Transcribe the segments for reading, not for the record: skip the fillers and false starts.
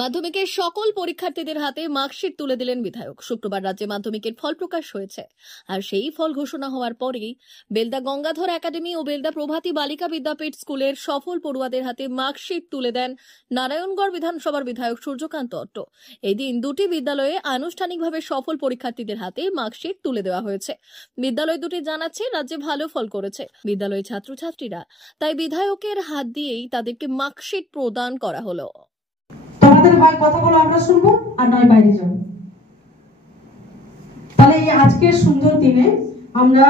মাধ্যমিকের সকল পরীক্ষার্থীদের হাতে মার্কশিট তুলে দিলেন বিধায়ক। শুক্রবার রাজ্যে মাধ্যমিকের ফল প্রকাশ হয়েছে, আর সেই ফল ঘোষণা হওয়ার পরেই বেলদা গঙ্গাধর একাডেমি ও বেলদা প্রভাতী বালিকা বিদ্যাপীঠ স্কুলের সফল পড়ুয়াদের হাতে মার্কশিট তুলে দেন নারায়ণগড় বিধানসভার বিধায়ক সূর্যকান্ত অট্ট। এই দিন দুটি বিদ্যালয়ে আনুষ্ঠানিকভাবে সফল পরীক্ষার্থীদের হাতে মার্কশিট তুলে দেওয়া হয়েছে। বিদ্যালয় দুটি জানাচ্ছে রাজ্যে ভালো ফল করেছে বিদ্যালয়ের ছাত্রছাত্রীরা, তাই বিধায়কের হাত দিয়েই তাদেরকে মার্কশিট প্রদান করা হলো। তোমাদের হয় কথাগুলো আমরা শুনবো আর নয় বাইরে যাব। তাহলে এই আজকের সুন্দর দিনে আমরা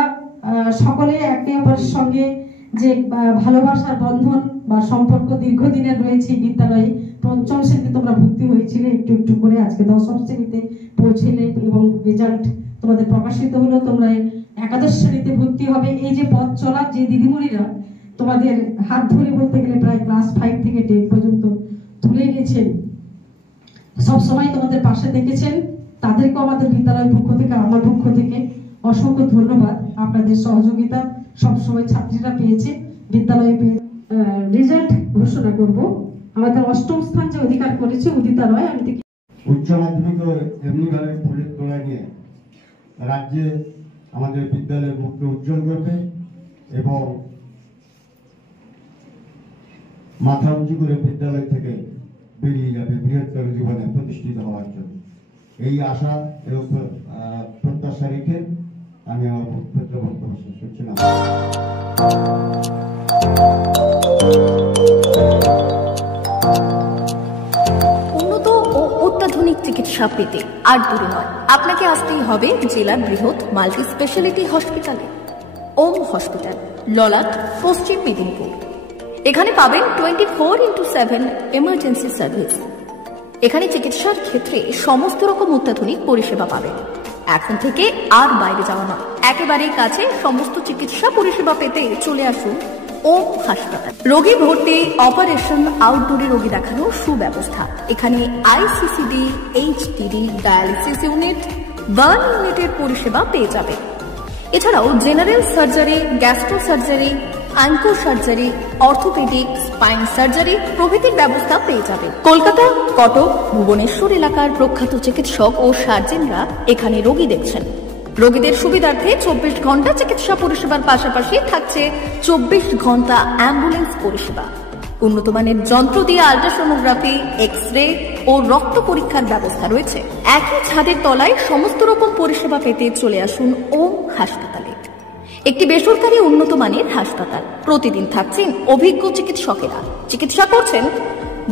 সকলে একে অপরের সঙ্গে যে ভালোবাসার বন্ধন বা সম্পর্ক দীর্ঘদিনের রয়েছে বিদ্যালয়ে। পঞ্চম শ্রেণীতে তোমরা ভর্তি হয়েছিলে, একটু একটু করে আজকে দশম শ্রেণীতে পৌঁছলে এবং রেজাল্ট তোমাদের প্রকাশিত হলো। তোমরা একাদশ শ্রেণীতে ভর্তি হবে। এই যে পথ চলা যে দিদিমণিরা তোমাদের হাত ধরে বলতে গেলে প্রায় ক্লাস 5 থেকে 10 পর্যন্ত তুলে গেছেন, সব সময় তোমাদের পাশে থেকেছেন, তাদেরকেও আমাদের বিদ্যালয়ের পক্ষ থেকে আমার পক্ষ থেকে অসংখ্য ধন্যবাদ। আপনাদের সহযোগিতা সবসময় ছাত্রীরা পেয়েছে। বিদ্যালয়ে রেজাল্ট ঘোষণা করব। আমাদের অষ্টম স্থান যে অধিকার করেছে উদিতা রয়। আমি উচ্চ মাধ্যমিক এমনিভাবে ফুলের তোলা নিয়ে রাজ্যে আমাদের বিদ্যালয়ের মুখকে উজ্জ্বল করবে এবং মাথা উঁচু করে বিদ্যালয় থেকে বেরিয়ে যাবে বৃহত্তর জীবনে প্রতিষ্ঠিত হওয়ার জন্য। এই আশা এবং প্রত্যাশা রেখে আমি আমার বক্তব্য শেষ করছিলাম। উন্নত ও অত্যাধুনিক চিকিৎসা পেতে আর দূরে নয়, আপনাকে আসতেই হবে জেলার বৃহৎ মাল্টি স্পেশালিটি হসপিটালে। ওম হসপিটাল, ললাট, পশ্চিম মেদিনীপুর। এখানে পাবেন 24x7 এমার্জেন্সি সার্ভিস। এখানে চিকিৎসার ক্ষেত্রে সমস্ত রকম অত্যাধুনিক পরিষেবা পাবেন। এখন থেকে আর বাইরে যাওয়া নয়, একেবারেই কাছে সমস্ত চিকিৎসা পরিষেবা পেতে চলে আসুন ওম হাসপাতাল। রোগী ভর্তি, অপারেশন, আউটডোরে রোগী দেখানোর সুব্যবস্থা। এখানে ICCD, HDD, dialysis unit, burn ইউনিটের পরিষেবা পেয়ে যাবেন। এছাড়াও general surgery, gastro surgery, onco surgery, orthopaedic, spine surgery প্রভৃতির ব্যবস্থা পেয়ে যাবে। কলকাতা, কটক, ভুবনেশ্বর এলাকার প্রখ্যাত চিকিৎসক ও সার্জেনরা এখানে রোগী দেখছেন। রোগীদের সুবিধার্থে 24 ঘন্টা চিকিৎসা পরিষেবার পাশাপাশি থাকছে 24 ঘন্টা অ্যাম্বুলেন্স পরিষেবা। উন্নত মানের যন্ত্র দিয়ে আল্ট্রাসোনোগ্রাফি, এক্স-রে ও রক্ত পরীক্ষার ব্যবস্থা রয়েছে। একই ছাদের তলায় সমস্ত রকম পরিষেবা পেতে চলে আসুন ওম হাসপাতালে। একটি বেসরকারি উন্নত মানের হাসপাতাল। প্রতিদিন থাকছেন অভিজ্ঞ চিকিৎসকেরা। চিকিৎসা করছেন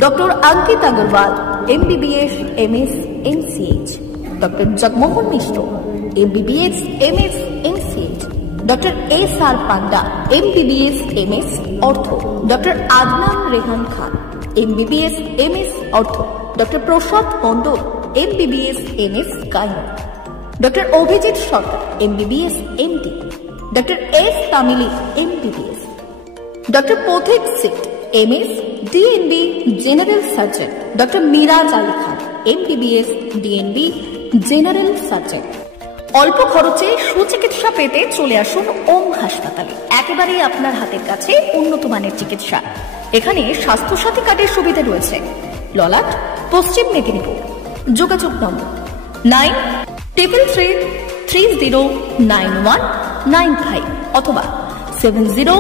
doctor Ankit Agarwal, MBBS, MS, MCH, doctor Jagmohan Mishra, MBBS, MS, MCH, doctor SR Panda, MBBS, MS, ortho, doctor Adnan Rehan Khan, MBBS, MS, ortho, doctor Prasad Mandal, MBBS, MS, gynae, doctor Abhijit Sarkar, MBBS, MD, doctor S Tamili, MBBS, doctor Pathik Sit, MS, DNB, general surgeon, doctor Miraj Ali Khan, MBBS, DNB, general surgeon. অল্প খরচে সুচিকিৎসা পেতে চলে আসুন ওম হাসপাতালে। একেবারেই আপনার হাতের কাছে উন্নত মানের চিকিৎসা। এখানে স্বাস্থ্যসাথী কার্ডের সুবিধা রয়েছে। ললাট, পশ্চিম মেদিনীপুর। যোগাযোগ নম্বর 9333309195 অথবা 70